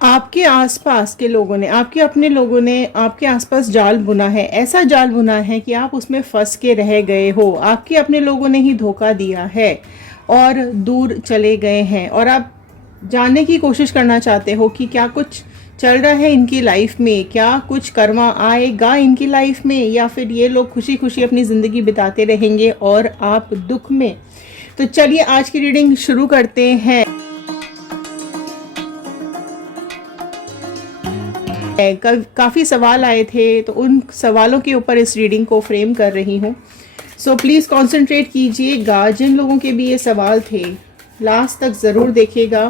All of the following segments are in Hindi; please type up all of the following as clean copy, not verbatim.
आपके आसपास के लोगों ने, आपके अपने लोगों ने आपके आसपास जाल बुना है, ऐसा जाल बुना है कि आप उसमें फंस के रह गए हो। आपके अपने लोगों ने ही धोखा दिया है और दूर चले गए हैं, और आप जानने की कोशिश करना चाहते हो कि क्या कुछ चल रहा है इनकी लाइफ में, क्या कुछ कर्मा आएगा इनकी लाइफ में, या फिर ये लोग खुशी खुशी अपनी ज़िंदगी बिताते रहेंगे और आप दुख में। तो चलिए आज की रीडिंग शुरू करते हैं। काफ़ी सवाल आए थे, तो उन सवालों के ऊपर इस रीडिंग को फ्रेम कर रही हूँ। सो प्लीज़ कंसंट्रेट कीजिएगा। जिन लोगों के भी ये सवाल थे, लास्ट तक ज़रूर देखिएगा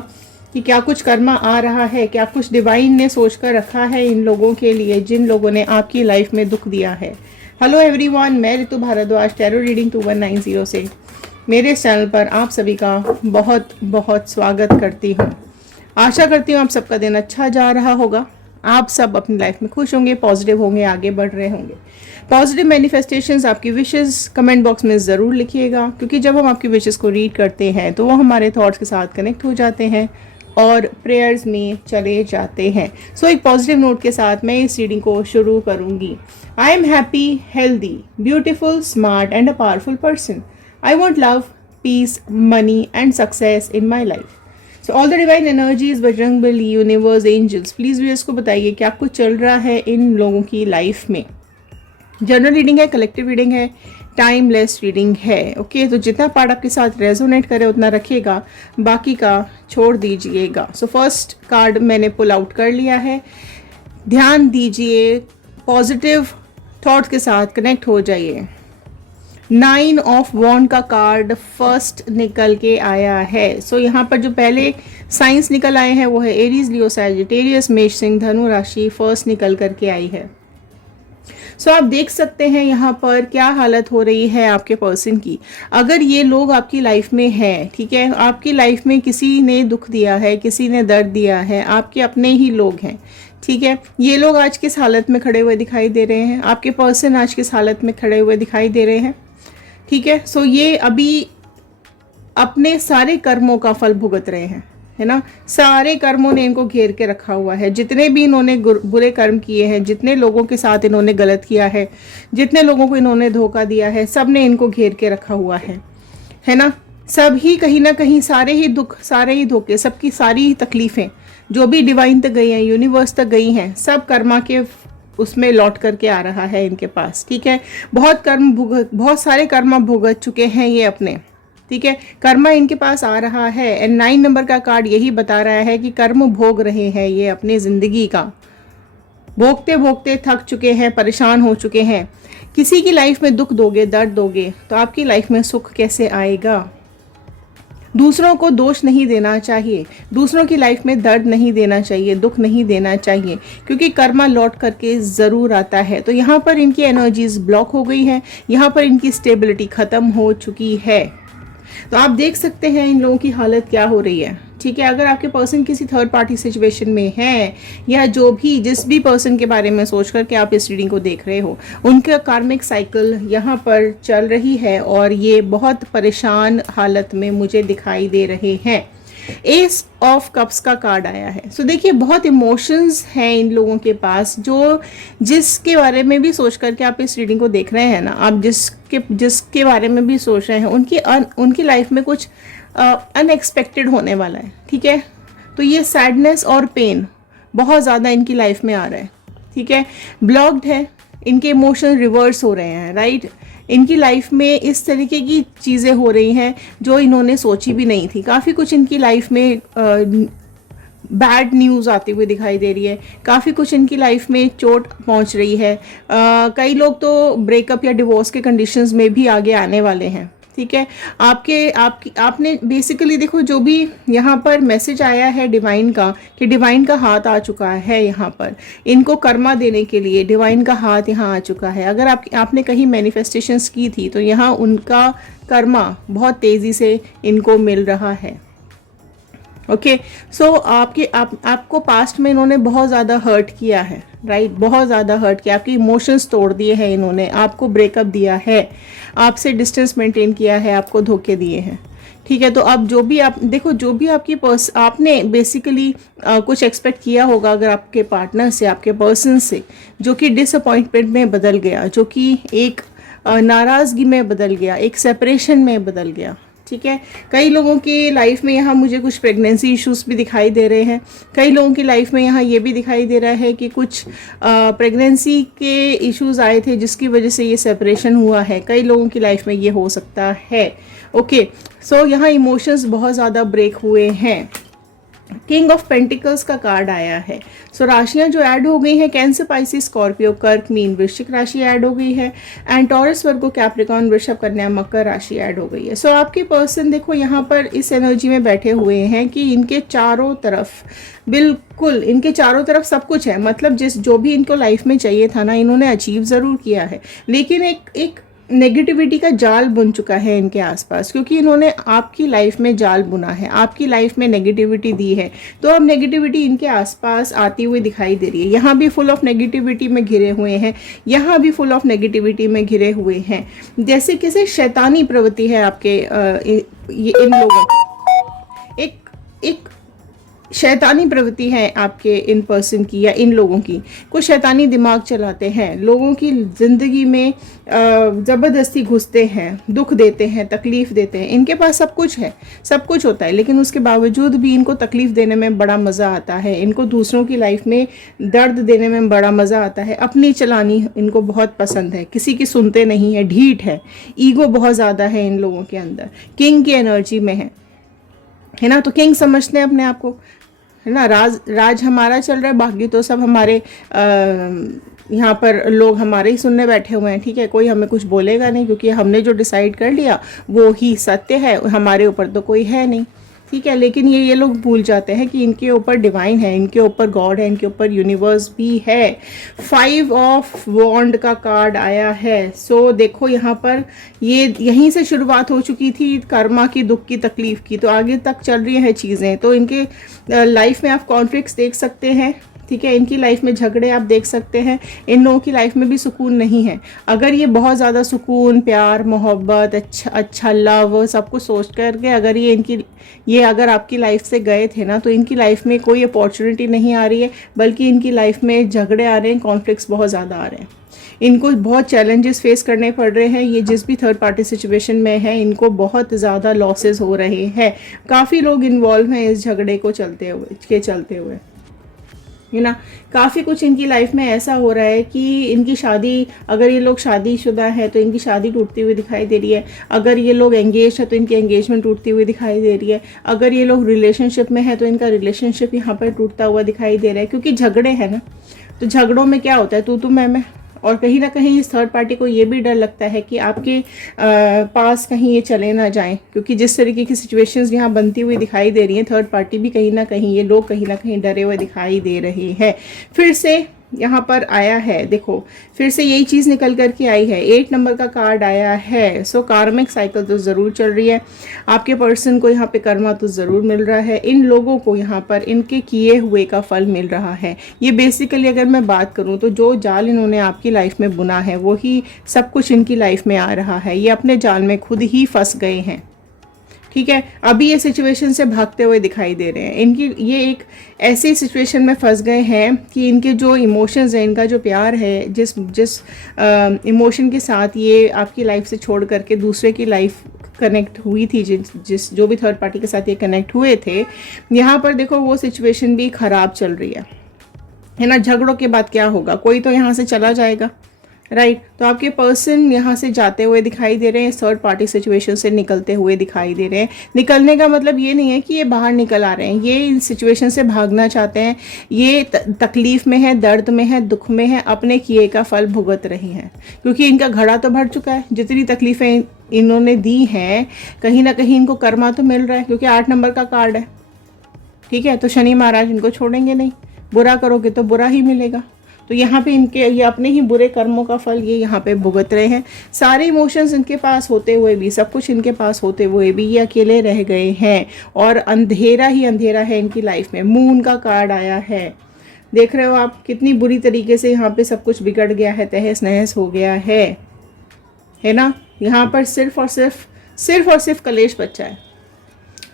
कि क्या कुछ कर्मा आ रहा है, क्या कुछ डिवाइन ने सोच कर रखा है इन लोगों के लिए जिन लोगों ने आपकी लाइफ में दुख दिया है। हेलो एवरीवन, मैं ऋतु भारद्वाज टैरो रीडिंग 2190 से मेरे चैनल पर आप सभी का बहुत बहुत स्वागत करती हूँ। आशा करती हूँ आप सबका दिन अच्छा जा रहा होगा, आप सब अपनी लाइफ में खुश होंगे, पॉजिटिव होंगे, आगे बढ़ रहे होंगे। पॉजिटिव मैनिफेस्टेशंस, आपकी विशेस कमेंट बॉक्स में ज़रूर लिखिएगा, क्योंकि जब हम आपकी विशेस को रीड करते हैं तो वो हमारे थॉट्स के साथ कनेक्ट हो जाते हैं और प्रेयर्स में चले जाते हैं। सो एक पॉजिटिव नोट के साथ मैं इस रीडिंग को शुरू करूँगी। I am happy, healthy, beautiful, smart and a powerful person. I want love, peace, money and success in my life. So all the divine energies, Bajrangbali, universe, angels, please भी इसको बताइए क्या कुछ चल रहा है इन लोगों की लाइफ में। जनरल रीडिंग है, कलेक्टिव रीडिंग है, टाइमलेस रीडिंग है। ओके, तो जितना पार्ट आपके साथ रेजोनेट करे उतना रखिएगा, बाकी का छोड़ दीजिएगा। सो फर्स्ट कार्ड मैंने पुल आउट कर लिया है। ध्यान दीजिए, पॉजिटिव थॉट्स के साथ कनेक्ट हो जाइए। 9 ऑफ वॉन्ड का कार्ड फर्स्ट निकल के आया है। सो यहाँ पर जो पहले साइंस निकल आए हैं वो है एरीज, लियो, सैजिटेरियस, मेष, सिंह, धनु राशि फर्स्ट निकल करके आई है। सो आप देख सकते हैं यहाँ पर क्या हालत हो रही है आपके पर्सन की। अगर ये लोग आपकी लाइफ में हैं, ठीक है, आपकी लाइफ में किसी ने दुख दिया है, किसी ने दर्द दिया है, आपके अपने ही लोग हैं, ठीक है, ये लोग आज किस हालत में खड़े हुए दिखाई दे रहे हैं, आपके पर्सन आज किस हालत में खड़े हुए दिखाई दे रहे हैं, ठीक है। सो ये अभी अपने सारे कर्मों का फल भुगत रहे हैं, है ना। सारे कर्मों ने इनको घेर के रखा हुआ है। जितने भी इन्होंने बुरे कर्म किए हैं, जितने लोगों के साथ इन्होंने गलत किया है, जितने लोगों को इन्होंने धोखा दिया है, सब ने इनको घेर के रखा हुआ है ना। सब ही कहीं ना कहीं, सारे ही दुख, सारे ही धोखे, सबकी सारी ही तकलीफें जो भी डिवाइन तक गई हैं, यूनिवर्स तक गई हैं, सब कर्मा के उसमें लौट करके आ रहा है इनके पास, ठीक है। बहुत सारे कर्म भुगत चुके हैं ये अपने, ठीक है। कर्मा इनके पास आ रहा है। एंड 9 नंबर का कार्ड यही बता रहा है कि कर्म भोग रहे हैं ये अपने जिंदगी का, भोगते भोगते थक चुके हैं, परेशान हो चुके हैं। किसी की लाइफ में दुख दोगे, दर्द दोगे, तो आपकी लाइफ में सुख कैसे आएगा। दूसरों को दोष नहीं देना चाहिए, दूसरों की लाइफ में दर्द नहीं देना चाहिए, दुख नहीं देना चाहिए, क्योंकि कर्मा लौट करके ज़रूर आता है। तो यहाँ पर इनकी एनर्जीज ब्लॉक हो गई है, यहाँ पर इनकी स्टेबिलिटी ख़त्म हो चुकी है। तो आप देख सकते हैं इन लोगों की हालत क्या हो रही है, ठीक है। अगर आपके पर्सन किसी थर्ड पार्टी सिचुएशन में है, या जो भी जिस भी पर्सन के बारे में सोच करके आप इस रीडिंग को देख रहे हो, उनका कार्मिक साइकिल यहाँ पर चल रही है और ये बहुत परेशान हालत में मुझे दिखाई दे रहे हैं। एस ऑफ कप्स का कार्ड आया है। सो देखिए, बहुत इमोशंस हैं इन लोगों के पास, जो जिसके बारे में भी सोच करके आप इस रीडिंग को देख रहे हैं ना, आप जिसके बारे में भी सोच रहे हैं, उनकी लाइफ में कुछ अनएक्सपेक्टेड होने वाला है, ठीक है। तो ये सैडनेस और पेन बहुत ज़्यादा इनकी लाइफ में आ रहा है, ठीक है। ब्लॉक्ड है, इनके इमोशन रिवर्स हो रहे हैं, राइट। इनकी लाइफ में इस तरीके की चीज़ें हो रही हैं जो इन्होंने सोची भी नहीं थी। काफ़ी कुछ इनकी लाइफ में बैड न्यूज़ आती हुई दिखाई दे रही है, काफ़ी कुछ इनकी लाइफ में चोट पहुंच रही है। कई लोग तो ब्रेकअप या डिवोर्स के कंडीशंस में भी आगे आने वाले हैं, ठीक है। आपने बेसिकली देखो, जो भी यहाँ पर मैसेज आया है डिवाइन का, कि डिवाइन का हाथ आ चुका है यहाँ पर, इनको कर्मा देने के लिए डिवाइन का हाथ यहाँ आ चुका है। अगर आपने कहीं मैनिफेस्टेशंस की थी तो यहाँ उनका कर्मा बहुत तेज़ी से इनको मिल रहा है। ओके, सो आपको पास्ट में इन्होंने बहुत ज़्यादा हर्ट किया है, राइट, बहुत ज़्यादा हर्ट किया, आपके इमोशंस तोड़ दिए हैं इन्होंने, आपको ब्रेकअप दिया है, आपसे डिस्टेंस मेंटेन किया है, आपको धोखे दिए हैं। ठीक है, तो अब जो भी आप देखो, जो भी आपकी आपने बेसिकली कुछ एक्सपेक्ट किया होगा अगर आपके पार्टनर से, आपके पर्सन से, जो कि डिसअपॉइंटमेंट में बदल गया, जो कि एक नाराज़गी में बदल गया, एक सेपरेशन में बदल गया। ठीक है, कई लोगों की लाइफ में यहाँ मुझे कुछ प्रेगनेंसी इश्यूज भी दिखाई दे रहे हैं। कई लोगों की लाइफ में यहाँ ये भी दिखाई दे रहा है कि कुछ प्रेगनेंसी के इश्यूज आए थे जिसकी वजह से ये सेपरेशन हुआ है। कई लोगों की लाइफ में ये हो सकता है। ओके, सो यहाँ इमोशंस बहुत ज़्यादा ब्रेक हुए हैं। किंग ऑफ पेंटिकल्स का कार्ड आया है। सो राशियां जो ऐड हो गई हैं, कैंसर, पाइसिस, स्कॉर्पियो, कर्क, मीन, वृश्चिक राशि ऐड हो गई है। एंड टॉरस, वर्गो, कैप्रिकॉर्न, वृषभ, कन्या, मकर राशि ऐड हो गई है। सो आपके पर्सन देखो यहाँ पर इस एनर्जी में बैठे हुए हैं कि इनके चारों तरफ, बिल्कुल इनके चारों तरफ सब कुछ है। मतलब जो भी इनको लाइफ में चाहिए था ना, इन्होंने अचीव ज़रूर किया है, लेकिन एक नेगेटिविटी का जाल बुन चुका है इनके आसपास, क्योंकि इन्होंने आपकी लाइफ में जाल बुना है, आपकी लाइफ में नेगेटिविटी दी है। तो अब नेगेटिविटी इनके आसपास आती हुई दिखाई दे रही है। यहाँ भी फुल ऑफ नेगेटिविटी में घिरे हुए हैं, यहाँ भी फुल ऑफ नेगेटिविटी में घिरे हुए हैं। जैसे किसी शैतानी प्रवृत्ति है आपके इन लोगों की, एक शैतानी प्रवृत्ति है आपके इन पर्सन की या इन लोगों की। कुछ शैतानी दिमाग चलाते हैं, लोगों की ज़िंदगी में ज़बरदस्ती घुसते हैं, दुख देते हैं, तकलीफ़ देते हैं। इनके पास सब कुछ है, सब कुछ होता है, लेकिन उसके बावजूद भी इनको तकलीफ़ देने में बड़ा मज़ा आता है। इनको दूसरों की लाइफ में दर्द देने में बड़ा मज़ा आता है। अपनी चलानी इनको बहुत पसंद है, किसी की सुनते नहीं है, ढीठ है, ईगो बहुत ज़्यादा है इन लोगों के अंदर, किंग की एनर्जी में है ना। तो किंग समझते हैं अपने आप को, है ना। राज हमारा चल रहा है, बाकी तो सब हमारे यहाँ पर लोग हमारे ही सुनने बैठे हुए हैं। ठीक है, कोई हमें कुछ बोलेगा नहीं, क्योंकि हमने जो डिसाइड कर लिया वो ही सत्य है, हमारे ऊपर तो कोई है नहीं। ठीक है, लेकिन ये लोग भूल जाते हैं कि इनके ऊपर डिवाइन है, इनके ऊपर गॉड है, इनके ऊपर यूनिवर्स भी है। 5 ऑफ वॉन्ड का कार्ड आया है। सो देखो यहाँ पर ये यहीं से शुरुआत हो चुकी थी कर्मा की, दुख की, तकलीफ की, तो आगे तक चल रही हैं चीज़ें। तो इनके लाइफ में आप कॉन्फ्लिक्ट्स देख सकते हैं। ठीक है, इनकी लाइफ में झगड़े आप देख सकते हैं। इन लोगों की लाइफ में भी सुकून नहीं है। अगर ये बहुत ज़्यादा सुकून, प्यार, मोहब्बत, अच्छा लव सब कुछ सोच करके अगर ये अगर आपकी लाइफ से गए थे ना, तो इनकी लाइफ में कोई अपॉर्चुनिटी नहीं आ रही है, बल्कि इनकी लाइफ में झगड़े आ रहे हैं, कॉन्फ्लिक्ट्स बहुत ज़्यादा आ रहे हैं। इनको बहुत चैलेंजेस फेस करने पड़ रहे हैं। ये जिस भी थर्ड पार्टी सिचुएशन में है, इनको बहुत ज़्यादा लॉसेस हो रहे हैं। काफ़ी लोग इन्वॉल्व हैं इस झगड़े को चलते हुए है ना। काफ़ी कुछ इनकी लाइफ में ऐसा हो रहा है कि इनकी शादी, अगर ये लोग शादीशुदा है तो इनकी शादी टूटती हुई दिखाई दे रही है। अगर ये लोग एंगेज है तो इनकी एंगेजमेंट टूटती हुई दिखाई दे रही है। अगर ये लोग रिलेशनशिप में है तो इनका रिलेशनशिप यहाँ पर टूटता हुआ दिखाई दे रहा है, क्योंकि झगड़े हैं ना। तो झगड़ों में क्या होता है, तू मैं। और कहीं ना कहीं इस थर्ड पार्टी को ये भी डर लगता है कि आपके पास कहीं ये चले ना जाएं, क्योंकि जिस तरीके की सिचुएशंस यहाँ बनती हुई दिखाई दे रही हैं, थर्ड पार्टी भी कहीं ना कहीं, ये लोग कहीं ना कहीं डरे हुए दिखाई दे रहे हैं। फिर से यहाँ पर आया है, देखो फिर से यही चीज़ निकल कर के आई है। 8 नंबर का कार्ड आया है। सो कार्मिक साइकिल तो ज़रूर चल रही है। आपके पर्सन को यहाँ पे कर्मा तो ज़रूर मिल रहा है। इन लोगों को यहाँ पर इनके किए हुए का फल मिल रहा है। ये बेसिकली अगर मैं बात करूँ तो जो जाल इन्होंने आपकी लाइफ में बुना है, वो ही सब कुछ इनकी लाइफ में आ रहा है। ये अपने जाल में खुद ही फंस गए हैं। ठीक है, अभी ये सिचुएशन से भागते हुए दिखाई दे रहे हैं। इनकी ये एक ऐसी सिचुएशन में फंस गए हैं कि इनके जो इमोशंस हैं, इनका जो प्यार है, जिस इमोशन के साथ ये आपकी लाइफ से छोड़ करके दूसरे की लाइफ कनेक्ट हुई थी, जो भी थर्ड पार्टी के साथ ये कनेक्ट हुए थे, यहाँ पर देखो वो सिचुएशन भी ख़राब चल रही है ना। झगड़ों के बाद क्या होगा, कोई तो यहाँ से चला जाएगा, राइट। तो आपके पर्सन यहाँ से जाते हुए दिखाई दे रहे हैं, थर्ड पार्टी सिचुएशन से निकलते हुए दिखाई दे रहे हैं। निकलने का मतलब ये नहीं है कि ये बाहर निकल आ रहे हैं, ये इन सिचुएशन से भागना चाहते हैं। ये तकलीफ़ में है, दर्द में है, दुख में है, अपने किए का फल भुगत रही हैं, क्योंकि इनका घड़ा तो भर चुका है। जितनी तकलीफ़ें इन्होंने दी हैं, कहीं ना कहीं इनको कर्मा तो मिल रहा है, क्योंकि 8 नंबर का कार्ड है। ठीक है, तो शनि महाराज इनको छोड़ेंगे नहीं, बुरा करोगे तो बुरा ही मिलेगा। तो यहाँ पे ये अपने ही बुरे कर्मों का फल ये यहाँ पे भुगत रहे हैं। सारे इमोशंस इनके पास होते हुए भी, सब कुछ इनके पास होते हुए भी ये अकेले रह गए हैं, और अंधेरा ही अंधेरा है इनकी लाइफ में। मून का कार्ड आया है, देख रहे हो आप कितनी बुरी तरीके से यहाँ पे सब कुछ बिगड़ गया है, तहस नहस हो गया है ना। यहाँ पर सिर्फ और सिर्फ कलेश बचा है।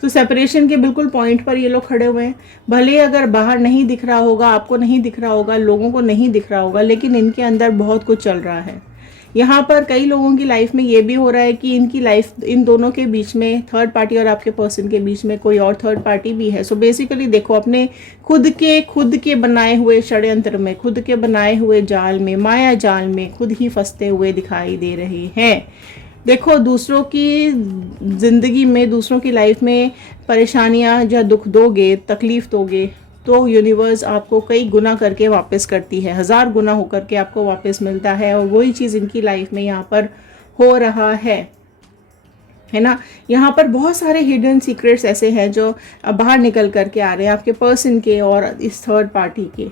तो सेपरेशन के बिल्कुल पॉइंट पर ये लोग खड़े हुए हैं। भले अगर बाहर नहीं दिख रहा होगा, आपको नहीं दिख रहा होगा, लोगों को नहीं दिख रहा होगा, लेकिन इनके अंदर बहुत कुछ चल रहा है। यहाँ पर कई लोगों की लाइफ में ये भी हो रहा है कि इनकी लाइफ, इन दोनों के बीच में, थर्ड पार्टी और आपके पर्सन के बीच में कोई और थर्ड पार्टी भी है। सो बेसिकली देखो, अपने खुद के बनाए हुए षड्यंत्र में, खुद के बनाए हुए जाल में, माया जाल में खुद ही फंसते हुए दिखाई दे रहे हैं। देखो, दूसरों की ज़िंदगी में, दूसरों की लाइफ में परेशानियां या दुख दोगे, तकलीफ दोगे, तो यूनिवर्स आपको कई गुना करके वापस करती है, 1000 गुना होकर के आपको वापस मिलता है। और वही चीज़ इनकी लाइफ में यहाँ पर हो रहा है ना। यहाँ पर बहुत सारे हिडन सीक्रेट्स ऐसे हैं जो बाहर निकल करके आ रहे हैं आपके पर्सन के और इस थर्ड पार्टी के,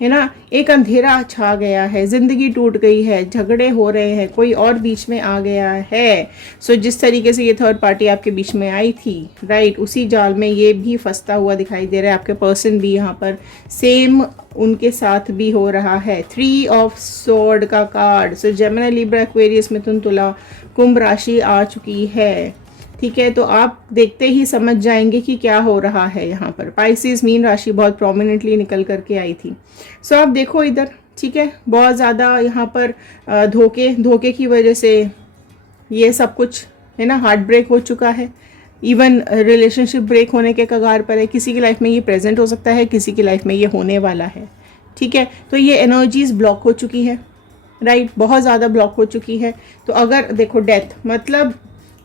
है ना। एक अंधेरा छा गया है, जिंदगी टूट गई है, झगड़े हो रहे हैं, कोई और बीच में आ गया है। सो जिस तरीके से ये थर्ड पार्टी आपके बीच में आई थी, राइट, उसी जाल में ये भी फंसता हुआ दिखाई दे रहा है। आपके पर्सन भी यहाँ पर सेम उनके साथ भी हो रहा है। 3 ऑफ स्वॉर्ड का कार्ड। सो जेमिनी, लिब्रा, एक्वेरियस, मिथुन, तुला, कुंभ राशि आ चुकी है। ठीक है, तो आप देखते ही समझ जाएंगे कि क्या हो रहा है यहाँ पर। पाइसिस, मीन राशि बहुत प्रोमिनेंटली निकल करके आई थी। सो आप देखो इधर, ठीक है, बहुत ज़्यादा यहाँ पर धोखे की वजह से ये सब कुछ, है ना, हार्ट ब्रेक हो चुका है। इवन रिलेशनशिप ब्रेक होने के कगार पर है। किसी की लाइफ में ये प्रेजेंट हो सकता है, किसी की लाइफ में ये होने वाला है। ठीक है, तो ये एनर्जीज ब्लॉक हो चुकी है, राइट, बहुत ज़्यादा ब्लॉक हो चुकी है। तो अगर देखो, डेथ मतलब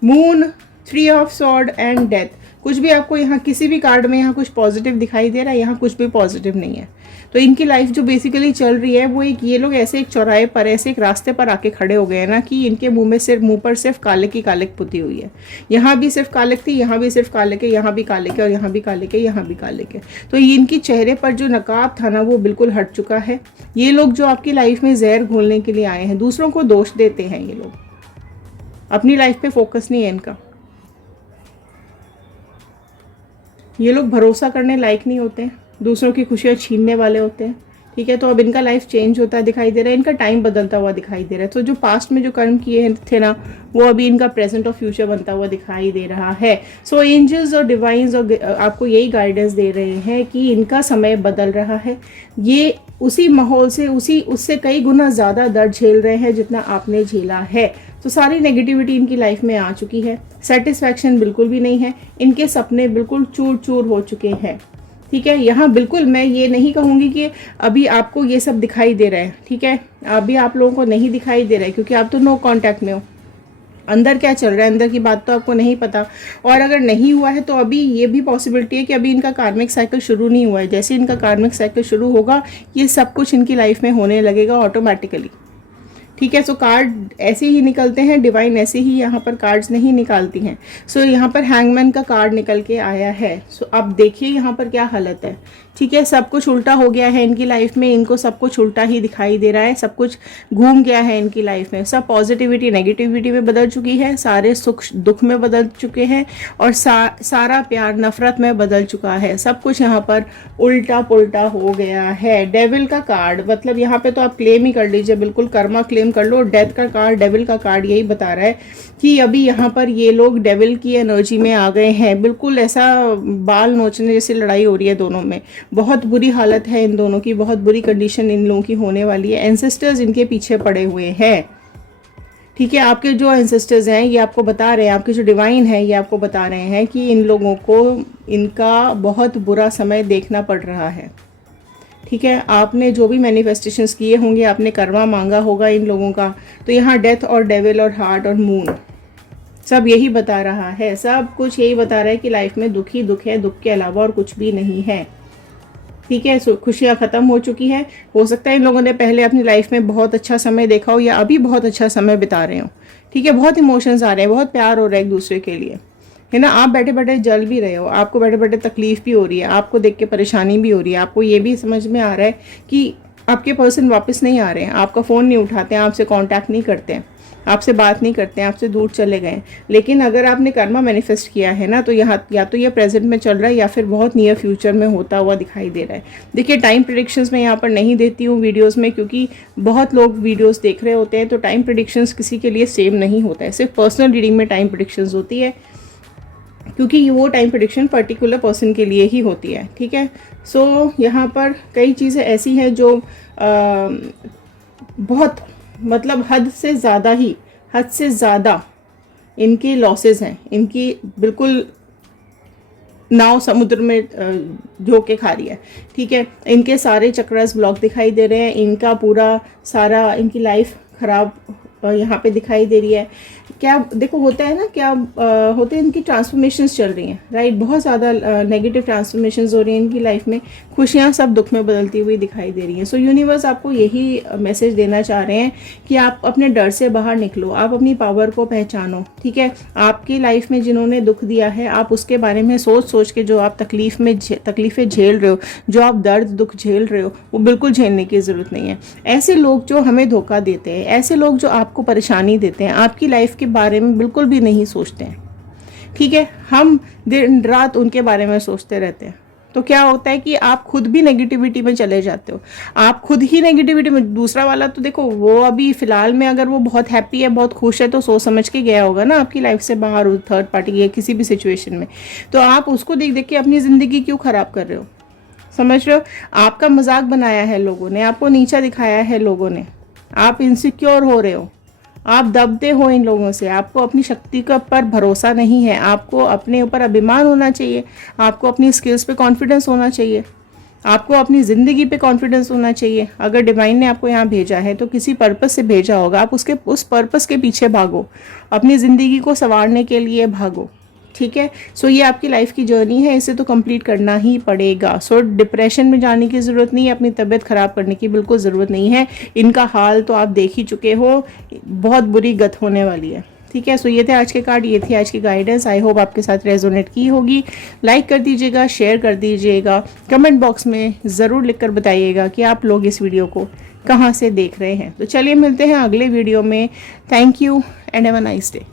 moon, 3 of sword and death, कुछ भी आपको यहाँ किसी भी कार्ड में यहाँ कुछ पॉजिटिव दिखाई दे रहा है, यहाँ कुछ भी पॉजिटिव नहीं है। तो इनकी लाइफ जो बेसिकली चल रही है वो एक, ये लोग ऐसे एक चौराहे पर, ऐसे एक रास्ते पर आके खड़े हो गए हैं ना, कि इनके मुंह पर सिर्फ काले की कालिक पुती हुई है। यहाँ भी सिर्फ कालिक थी, यहाँ भी सिर्फ काले के, यहाँ भी काले के, और यहाँ भी काले के, यहाँ भी काले के। तो ये इनकी चेहरे पर जो नकाब था ना, वो बिल्कुल हट चुका है। ये लोग जो आपकी लाइफ में जहर घोलने के लिए आए हैं, दूसरों को दोष देते हैं ये लोग, अपनी लाइफ पे फोकस नहीं है इनका। ये लोग भरोसा करने लायक नहीं होते हैं, दूसरों की खुशियाँ छीनने वाले होते हैं। ठीक है, तो अब इनका लाइफ चेंज होता दिखाई दे रहा है, इनका टाइम बदलता हुआ दिखाई दे रहा है। तो जो पास्ट में जो कर्म किए थे ना, वो अभी इनका प्रेजेंट और फ्यूचर बनता हुआ दिखाई दे रहा है। सो एंजल्स और डिवाइन्स और आपको यही गाइडेंस दे रहे हैं कि इनका समय बदल रहा है। ये उसी माहौल से, उससे कई गुना ज़्यादा दर्द झेल रहे हैं जितना आपने झेला है। तो सारी नेगेटिविटी इनकी लाइफ में आ चुकी है। सेटिस्फैक्शन बिल्कुल भी नहीं है, इनके सपने बिल्कुल चूर चूर हो चुके हैं। ठीक है, यहाँ बिल्कुल मैं ये नहीं कहूँगी कि अभी आपको ये सब दिखाई दे रहा है। ठीक है, अभी आप लोगों को नहीं दिखाई दे रहा है, क्योंकि आप तो नो कांटेक्ट में हो। अंदर क्या चल रहा है, अंदर की बात तो आपको नहीं पता। और अगर नहीं हुआ है तो अभी ये भी पॉसिबिलिटी है कि अभी इनका कार्मिक साइकिल शुरू नहीं हुआ है। जैसे इनका कार्मिक साइकिल शुरू होगा, ये सब कुछ इनकी लाइफ में होने लगेगा ऑटोमेटिकली। ठीक है, सो कार्ड ऐसे ही निकलते हैं, डिवाइन ऐसे ही यहाँ पर कार्ड्स नहीं निकालती हैं। सो यहाँ पर हैंगमैन का कार्ड निकल के आया है। सो अब देखिए यहाँ पर क्या हालत है। ठीक है, सब कुछ उल्टा हो गया है इनकी लाइफ में, इनको सब कुछ उल्टा ही दिखाई दे रहा है, सब कुछ घूम गया है इनकी लाइफ में। सब पॉजिटिविटी नेगेटिविटी में बदल चुकी है, सारे सुख दुख में बदल चुके हैं, और सारा प्यार नफरत में बदल चुका है। सब कुछ यहाँ पर उल्टा पुल्टा हो गया है। डेविल का कार्ड, मतलब यहाँ पे तो आप क्लेम ही कर लीजिए, बिल्कुल कर्मा क्लेम कर लो। डेथ का कार्ड, डेविल का कार्ड यही बता रहा है कि अभी यहाँ पर ये लोग डेविल की एनर्जी में आ गए हैं। बिल्कुल ऐसा बाल नोचने जैसी लड़ाई हो रही है दोनों में, बहुत बुरी हालत है इन दोनों की, बहुत बुरी कंडीशन इन लोगों की होने वाली है। एंसेस्टर्स इनके पीछे पड़े हुए हैं। ठीक है, आपके जो एंसेस्टर्स हैं ये आपको बता रहे हैं, आपके जो डिवाइन है ये आपको बता रहे हैं कि इन लोगों को इनका बहुत बुरा समय देखना पड़ रहा है। ठीक है, आपने जो भी मैनिफेस्टेशंस किए होंगे, आपने कर्मा मांगा होगा इन लोगों का, तो यहाँ डेथ और डेविल और हार्ट और मून सब यही बता रहा है। सब कुछ यही बता रहा है कि लाइफ में दुख ही दुख है, दुख के अलावा और कुछ भी नहीं है। ठीक है, खुशियाँ ख़त्म हो चुकी है। हो सकता है इन लोगों ने पहले अपनी लाइफ में बहुत अच्छा समय देखा हो, या अभी बहुत अच्छा समय बिता रहे हो। ठीक है, बहुत इमोशंस आ रहे हैं, बहुत प्यार हो रहा है एक दूसरे के लिए, है ना। आप बैठे बैठे जल भी रहे हो, आपको बैठे बैठे तकलीफ भी हो रही है, आपको देख के परेशानी भी हो रही है। आपको ये भी समझ में आ रहा है कि आपके पर्सन वापस नहीं आ रहे हैं, आपका फ़ोन नहीं उठाते हैं, आपसे कांटेक्ट नहीं करते हैं, आपसे बात नहीं करते हैं, आपसे दूर चले गए। लेकिन अगर आपने कर्मा मैनिफेस्ट किया है ना, तो यहाँ या तो ये प्रेजेंट में चल रहा है या फिर बहुत नियर फ्यूचर में होता हुआ दिखाई दे रहा है। देखिए, टाइम प्रेडिक्शंस मैं यहाँ पर नहीं देती हूँ वीडियोस में, क्योंकि बहुत लोग वीडियोस देख रहे होते हैं, तो टाइम प्रेडिक्शंस किसी के लिए सेम नहीं होता है। सिर्फ पर्सनल रीडिंग में टाइम प्रेडिक्शंस होती है क्योंकि ये वो टाइम प्रेडिक्शन पर्टिकुलर पर्सन के लिए ही होती है, ठीक है। सो यहाँ पर कई चीज़ें ऐसी हैं जो बहुत मतलब हद से ज़्यादा इनके लॉसेस हैं, इनकी बिल्कुल नाव समुद्र में झोंके खा रही है, ठीक है। इनके सारे चक्रस ब्लॉक दिखाई दे रहे हैं, इनका पूरा सारा इनकी लाइफ ख़राब यहाँ पे दिखाई दे रही है। क्या देखो होता है ना, क्या होते हैं, इनकी ट्रांसफॉर्मेशंस चल रही हैं, राइट। बहुत ज़्यादा नेगेटिव ट्रांसफॉर्मेशंस हो रही हैं इनकी लाइफ में, खुशियाँ सब दुख में बदलती हुई दिखाई दे रही हैं। सो यूनिवर्स आपको यही मैसेज देना चाह रहे हैं कि आप अपने डर से बाहर निकलो, आप अपनी पावर को पहचानो, ठीक है। आपकी लाइफ में जिन्होंने दुख दिया है, आप उसके बारे में सोच के जो आप तकलीफ़ें झेल रहे हो, जो आप दर्द दुख झेल रहे हो, वो बिल्कुल झेलने की ज़रूरत नहीं है। ऐसे लोग जो हमें धोखा देते हैं, ऐसे लोग जो आपको परेशानी देते हैं, आपकी लाइफ के बारे में बिल्कुल भी नहीं सोचते हैं, ठीक है। हम दिन रात उनके बारे में सोचते रहते हैं, तो क्या होता है कि आप खुद भी नेगेटिविटी में चले जाते हो, आप खुद ही नेगेटिविटी में। दूसरा वाला तो देखो, वो अभी फ़िलहाल में अगर वो बहुत हैप्पी है, बहुत खुश है, तो सोच समझ के गया होगा ना आपकी लाइफ से बाहर, थर्ड पार्टी या किसी भी सिचुएशन में। तो आप उसको देख देख के अपनी ज़िंदगी क्यों ख़राब कर रहे हो? समझ रहे हो? आपका मजाक बनाया है लोगों ने, आपको नीचा दिखाया है लोगों ने, आप इनसिक्योर हो रहे हो, आप दबते हो इन लोगों से, आपको अपनी शक्ति का पर भरोसा नहीं है, आपको अपने ऊपर अभिमान होना चाहिए, आपको अपनी स्किल्स पे कॉन्फिडेंस होना चाहिए, आपको अपनी ज़िंदगी पे कॉन्फिडेंस होना चाहिए। अगर डिवाइन ने आपको यहाँ भेजा है तो किसी पर्पस से भेजा होगा, आप उस पर्पस के पीछे भागो, अपनी ज़िंदगी को संवारने के लिए भागो, ठीक है। सो ये आपकी लाइफ की जर्नी है, इसे तो कंप्लीट करना ही पड़ेगा। सो डिप्रेशन में जाने की ज़रूरत नहीं है, अपनी तबीयत ख़राब करने की बिल्कुल ज़रूरत नहीं है। इनका हाल तो आप देख ही चुके हो, बहुत बुरी गत होने वाली है, ठीक है। सो ये थे आज के कार्ड, ये थी आज की गाइडेंस। आई होप आपके साथ रेजोनेट की होगी। लाइक कर दीजिएगा, शेयर कर दीजिएगा, कमेंट बॉक्स में ज़रूर लिख कर बताइएगा कि आप लोग इस वीडियो को कहाँ से देख रहे हैं। तो चलिए मिलते हैं अगले वीडियो में। Thank you and have a nice day.